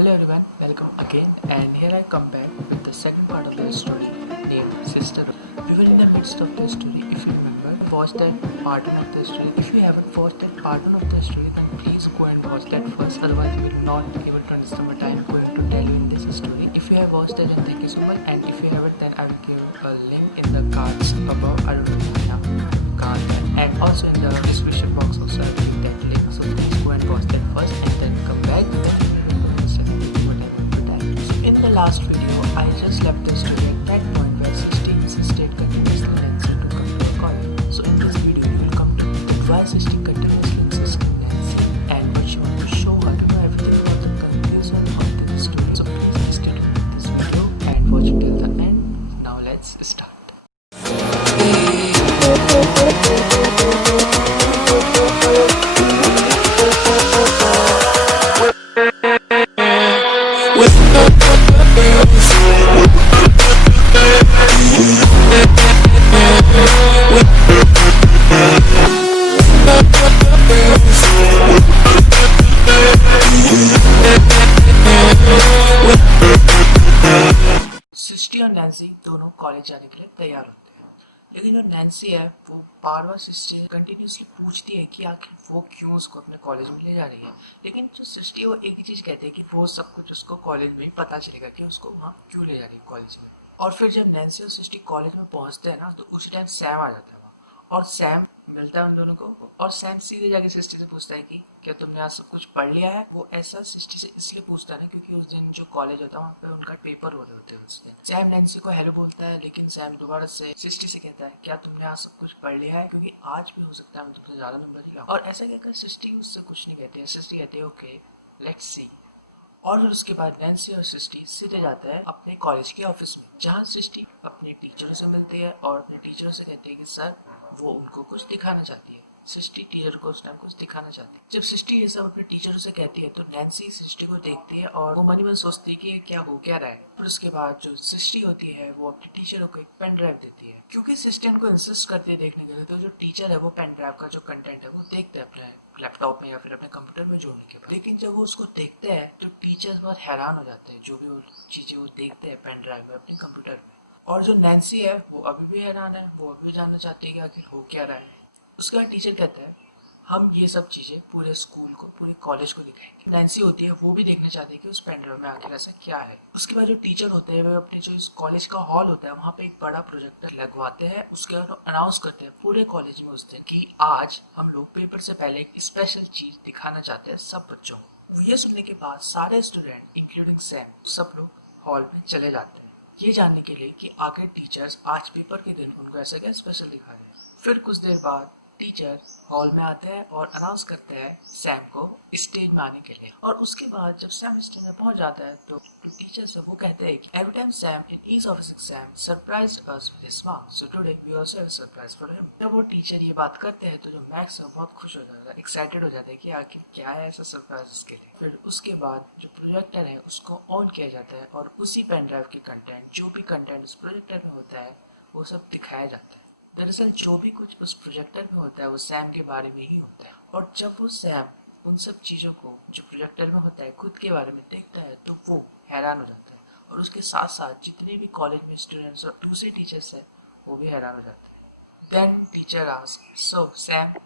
Hello everyone, welcome again, and here I come back with the second part of the story named Sister. We were in the midst of the story. If you remember, watch that part 1 of the story. If you haven't watched that part 1 of the story, then please go and watch that first, otherwise you will not be able to understand what I am going to tell you in this story. If you have watched that, then thank you so much, and if you haven't, then I will give a link in the cards above. I don't know, card, and also in the description box also I will give that link. So please go and watch that first and then come back with the in the last video, I just left the story at that point where 16 insisted continuously Nancy to come to the college. So in this video, you will come to why 16 continuously insisted Nancy and what she wants to show her to know everything about the conclusion of this story. So please stay tuned with this video and watch it till the end. Now let's start. सिस्टी और Nancy दोनों college जाने के लिए तैयार होते हैं, लेकिन जो नैन्सी है वो बार बार सिस्टी से कंटिन्यूसली पूछती है कि आखिर वो क्यों उसको अपने कॉलेज में ले जा रही है। लेकिन जो सिस्टी है वो एक ही चीज कहती है कि वो सब कुछ उसको कॉलेज में ही पता चलेगा कि उसको वहाँ क्यों ले जा रही है कॉलेज में। और फिर जब नैन्सी और सिस्टी कॉलेज में पहुंचते हैं ना, तो उसी टाइम सैम आ जाता है और सैम मिलता है उन दोनों को, और सैम सीधे जाके सिस्टी से पूछता है कि क्या तुमने आज सब कुछ पढ़ लिया है। वो ऐसा सिस्टी से इसलिए पूछता है ना क्योंकि उस दिन जो कॉलेज होता है वहाँ पे उनका पेपर हो रहे होते हैं उस दिन। सैम नैन्सी को हेलो बोलता है, लेकिन सैम दोबारा से सिस्टी से कहता है क्या तुमने आज सब कुछ पढ़ लिया है, क्योंकि आज भी हो सकता है मैं तुमसे ज्यादा नंबर ही लाऊं। और ऐसा कहकर सिस्टी उससे कुछ नहीं कहती है। सिस्टी कहती है ओके लेट्स सी। और फिर उसके बाद नैन्सी और सिस्टी सीधे जाते हैं अपने कॉलेज के ऑफिस में, जहाँ सिस्टी अपने टीचरों से मिलती है और अपने टीचरों से कहती है कि सर वो उनको कुछ दिखाना चाहती है। सिस्टी टीचर को उस टाइम कुछ दिखाना चाहती है। जब सिस्टी ये सब अपने टीचरों से कहती है तो नैन्सी सिस्टी को देखती है और वो मन सोचती है कि क्या हो क्या रहा है। फिर उसके बाद जो सिस्टी होती है वो अपने टीचरों को एक पेन ड्राइव देती है, क्योंकि सिस्टी उनको इंसिस्ट करती है देखने के लिए। तो जो टीचर है वो पेन ड्राइव का जो कंटेंट है वो देखते हैं अपने लैपटॉप में या फिर अपने कंप्यूटर में जोड़ने के बाद। लेकिन जब वो उसको देखते हैं तो टीचर्स बहुत हैरान हो जाते हैं जो भी वो चीजें वो देखते हैं पेन ड्राइव में अपने कंप्यूटर में। और जो नैन्सी है वो अभी भी हैरान है, वो अभी भी जानना चाहती है कि आखिर हो क्या रहा है। उसके बाद टीचर कहता है हम ये सब चीजें पूरे स्कूल को पूरे कॉलेज को दिखाएंगे। नैन्सी होती है वो भी देखना चाहती है कि उस पेन ड्राइव में आखिर ऐसा क्या है। उसके बाद जो टीचर होते हैं वो अपने जो इस कॉलेज का हॉल होता है वहाँ पे एक बड़ा प्रोजेक्टर लगवाते हैं। उसके बाद अनाउंस करते हैं पूरे कॉलेज में उस दिन कि आज हम लोग पेपर से पहले एक स्पेशल चीज दिखाना चाहते हैं सब बच्चों को। ये सुनने के बाद सारे स्टूडेंट इंक्लूडिंग सैम सब लोग हॉल में चले जाते हैं ये जानने के लिए कि आखिर टीचर्स आज पेपर के दिन उनको ऐसा क्या स्पेशल दिखा रहे हैं। फिर कुछ देर बाद टीचर हॉल में आते हैं और अनाउंस करते हैं सैम को स्टेज में आने के लिए। और उसके बाद जब सैम स्टेज में पहुंच जाता है तो टीचर से वो कहते हैं कि every time Sam in each of his exam surprised us with his marks, so today we also have a surprise for him. जब वो टीचर ये बात करते हैं तो जो मैक्स है बहुत खुश हो जाता है, एक्साइटेड हो जाता है कि आखिर क्या है ऐसा सरप्राइज उसके लिए। फिर उसके बाद जो प्रोजेक्टर है उसको ऑन किया जाता है और उसी पेन ड्राइव के कंटेंट जो भी कंटेंट उस प्रोजेक्टर में होता है वो सब दिखाया जाता है। दरअसल जो भी कुछ उस प्रोजेक्टर में होता है वो सैम के बारे में ही होता है। और जब वो सैम उन सब चीजों को जो प्रोजेक्टर में होता है खुद के बारे में देखता है तो वो हैरान हो जाता है, और उसके साथ साथ जितने भी कॉलेज में स्टूडेंट्स और दूसरे टीचर्स हैं वो भी हैरान हो जाते हैं। Then teacher ask so Sam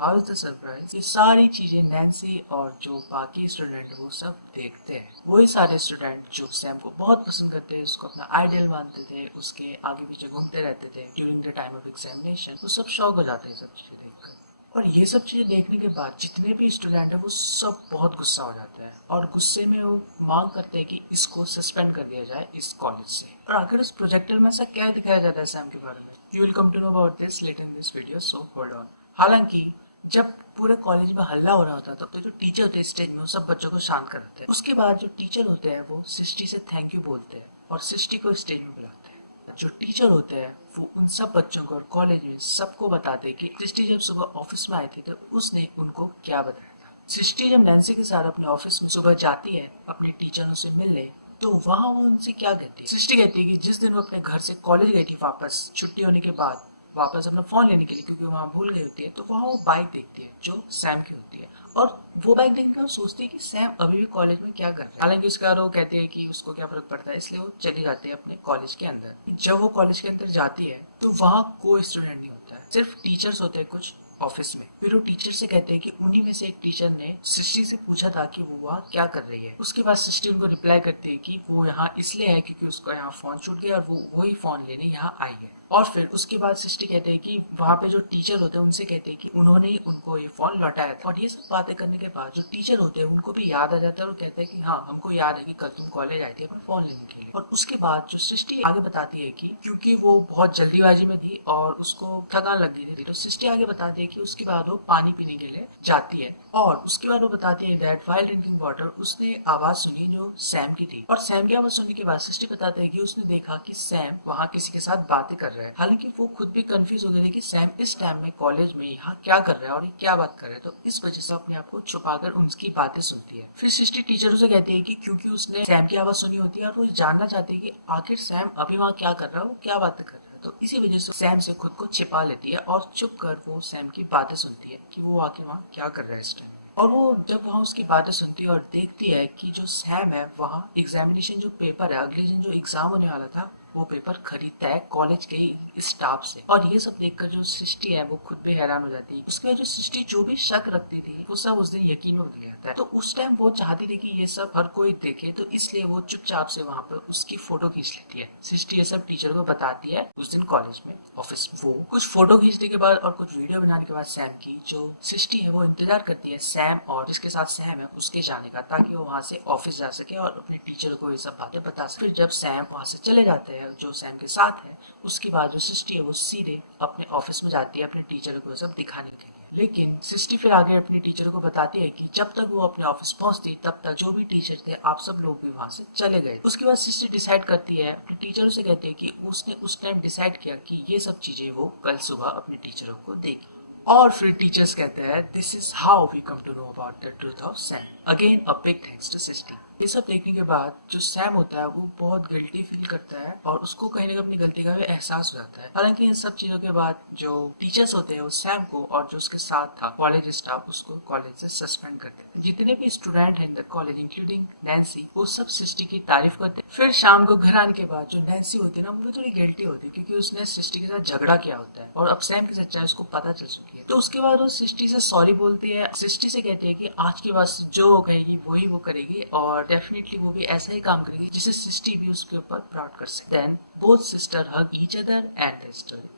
how is the surprise. ये सारी चीजें नैन्सी और जो बाकी स्टूडेंट वो सब देखते हैं। वही सारे स्टूडेंट जो सैम को बहुत पसंद करते हैं, उसको अपना आइडियल मानते थे, उसके आगे पीछे घूमते रहते थे during the time of examination, वो सब शौक हो जाते हैं सब चीजें देखकर। और ये सब चीजें देखने के बाद जितने भी स्टूडेंट है वो सब बहुत गुस्सा हो जाते हैं और गुस्से में वो मांग करते हैं कि इसको सस्पेंड कर दिया जाए इस कॉलेज से। और आखिर उस प्रोजेक्टर में ऐसा क्या दिखाया जाता है सैम के बारे में, you will come to know about this later in this video, so hold on. हालांकि जब पूरे कॉलेज में हल्ला हो रहा होता है तब तो जो टीचर होते हैं स्टेज में वो सब बच्चों को शांत करते हैं। उसके बाद जो टीचर होते हैं वो सिस्टी से थैंक यू बोलते हैं और सिस्टी को स्टेज में बुलाते हैं। जो टीचर होते हैं वो उन सब बच्चों को और कॉलेज में सबको बताते हैं कि सिस्टी जब सुबह ऑफिस में आई थी तो उसने उनको क्या बताया था। सिस्टी जब नैन्सी के साथ अपने ऑफिस में सुबह जाती है अपने टीचरों से मिलने, तो वहाँ वो उनसे क्या कहती है। सिस्टी कहती है कि जिस दिन वो अपने घर से कॉलेज गई थी वापस छुट्टी होने के बाद, वापस अपना फोन लेने के लिए, क्योंकि वहाँ भूल गई होती है, तो वहाँ वो बाइक देखती है जो सैम की होती है, और वो बाइक देखकर वो सोचती है कि सैम अभी भी कॉलेज में क्या कर रहा है। हालांकि उसके बाद वो कहते हैं कि उसको क्या फर्क पड़ता है, इसलिए वो चली जाती है अपने कॉलेज के अंदर। जब वो कॉलेज के अंदर जाती है तो वहाँ कोई स्टूडेंट नहीं होता है, सिर्फ टीचर्स होते हैं कुछ ऑफिस में। फिर वो टीचर से कहते हैं कि उन्हीं में से एक टीचर ने सृष्टि से पूछा था कि वो वहाँ क्या कर रही है। उसके बाद सृष्टि उनको रिप्लाई करती है कि वो यहाँ इसलिए है क्योंकि उसका यहाँ फोन छूट गया और वो वही फोन लेने यहाँ आई है। और फिर उसके बाद सृष्टि कहते हैं कि वहाँ पे जो टीचर होते हैं उनसे कहते हैं कि उन्होंने ही उनको ये फोन लौटाया था। और ये सब बातें करने के बाद जो टीचर होते हैं उनको भी याद आ जाता है और कहते हैं कि हाँ, हमको याद है कि कल तुम कॉलेज आई थी अपना फोन लेने के लिए। और उसके बाद जो सृष्टि आगे बताती है कि क्योंकि वो बहुत जल्दीबाजी में थी और उसको थकान लग गई थी, तो सृष्टि आगे बताती है कि उसके बाद वो पानी पीने के लिए जाती है। और उसके बाद वो बताती है दैट व्हाइल ड्रिंकिंग वाटर उसने आवाज सुनी जो सैम की थी। और सैम की आवाज सुनने के बाद सृष्टि बताते है कि उसने देखा कि सैम वहाँ किसी के साथ बातें कर रहा है। हालांकि वो खुद भी कंफ्यूज हो गए थे कि सैम इस टाइम में कॉलेज में यहाँ क्या कर रहा है और ये क्या बात कर रहा है, तो इस वजह से अपने आप को छुपाकर उनकी बातें सुनती है। फिर सृष्टि टीचरों से कहती है कि क्योंकि उसने सैम की आवाज सुनी होती है और वो जानना चाहती है कि आखिर सैम अभी वहाँ क्या कर रहा है, वो क्या बातें कर रहा है, तो इसी वजह से सैम से खुद को छिपा लेती है और चुप कर वो सैम की बातें सुनती है कि वो आखिर वहाँ क्या कर रहा है इस टाइम। और वो जब वहाँ उसकी बातें सुनती है और देखती है कि जो सैम है वहाँ एग्जामिनेशन जो पेपर है, अगले दिन जो एग्जाम होने वाला था, वो पेपर खरीदता है कॉलेज के स्टाफ से। और ये सब देखकर जो सृष्टि है वो खुद भी हैरान हो जाती है। उसके बाद जो सृष्टि जो भी शक रखती थी वो सब उस दिन यकीन में बदल जाता है। तो उस टाइम वो चाहती थी कि ये सब हर कोई देखे, तो इसलिए वो चुपचाप से वहाँ पर उसकी फोटो खींच लेती है। सृष्टि ये सब टीचर को बताती है उस दिन कॉलेज में ऑफिस। वो कुछ फोटो खींचने के बाद और कुछ वीडियो बनाने के बाद सैम की जो सृष्टि है वो इंतजार करती है सैम और जिसके साथ सैम है उसके जाने का, ताकि वो वहाँ से ऑफिस जा सके और अपने टीचर को ये सब बातें बता सके। फिर जब सैम वहाँ से चले जाते हैं जो सैम के साथ है, उसके बाद जो सृष्टि है वो सीधे अपने ऑफिस में जाती है अपने टीचर को सब दिखाने के लिए। लेकिन सृष्टि फिर आगे अपने टीचर को बताती है कि जब तक वो अपने ऑफिस पहुंचती तब तक जो भी टीचर थे आप सब लोग भी वहां से चले गए। उसके बाद सृष्टि डिसाइड करती है, अपने टीचरों से कहती है कि उसने उस टाइम डिसाइड किया कि ये सब चीजें वो कल सुबह अपने टीचरों को देगी। और फिर टीचर्स कहते हैं this is how we come to know about the truth of Sam. Again a big thanks to Srishti. ये सब देखने के बाद जो सैम होता है वो बहुत गिल्टी फील करता है और उसको कहीं ना कहीं अपनी गलती का भी एहसास हो जाता है। हालांकि इन सब चीजों के बाद जो टीचर्स होते हैं वो सैम को और जो उसके साथ था कॉलेज स्टाफ उसको कॉलेज से सस्पेंड कर देते हैं। जितने भी स्टूडेंट हैं in the college including Nancy, वो सब सृष्टि की तारीफ करते हैं। फिर शाम को घर आने के बाद जो नैन्सी होती है ना, वो भी थोड़ी गिल्टी होती है क्योंकि उसने सृष्टि के साथ झगड़ा किया होता है और अब सैम की सच्चाई उसको पता चल चुकी है। तो उसके बाद वो सृष्टि से सॉरी बोलती है। सृष्टि से कहती है कि आज के बाद जो वो कहेगी वही वो करेगी और डेफिनेटली वो भी ऐसा ही काम करेगी जिससे सृष्टि भी उसके ऊपर प्राउड कर सके। Then both sister hug each other and the story.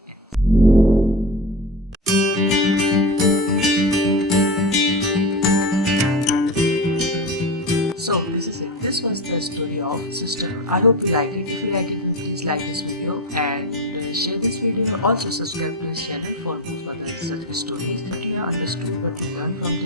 So this is it. This was the story of sisterhood. I hope you like it. If you like it, please like this video and share this video. Also subscribe to this channel for more further such stories that you have understood what you learned from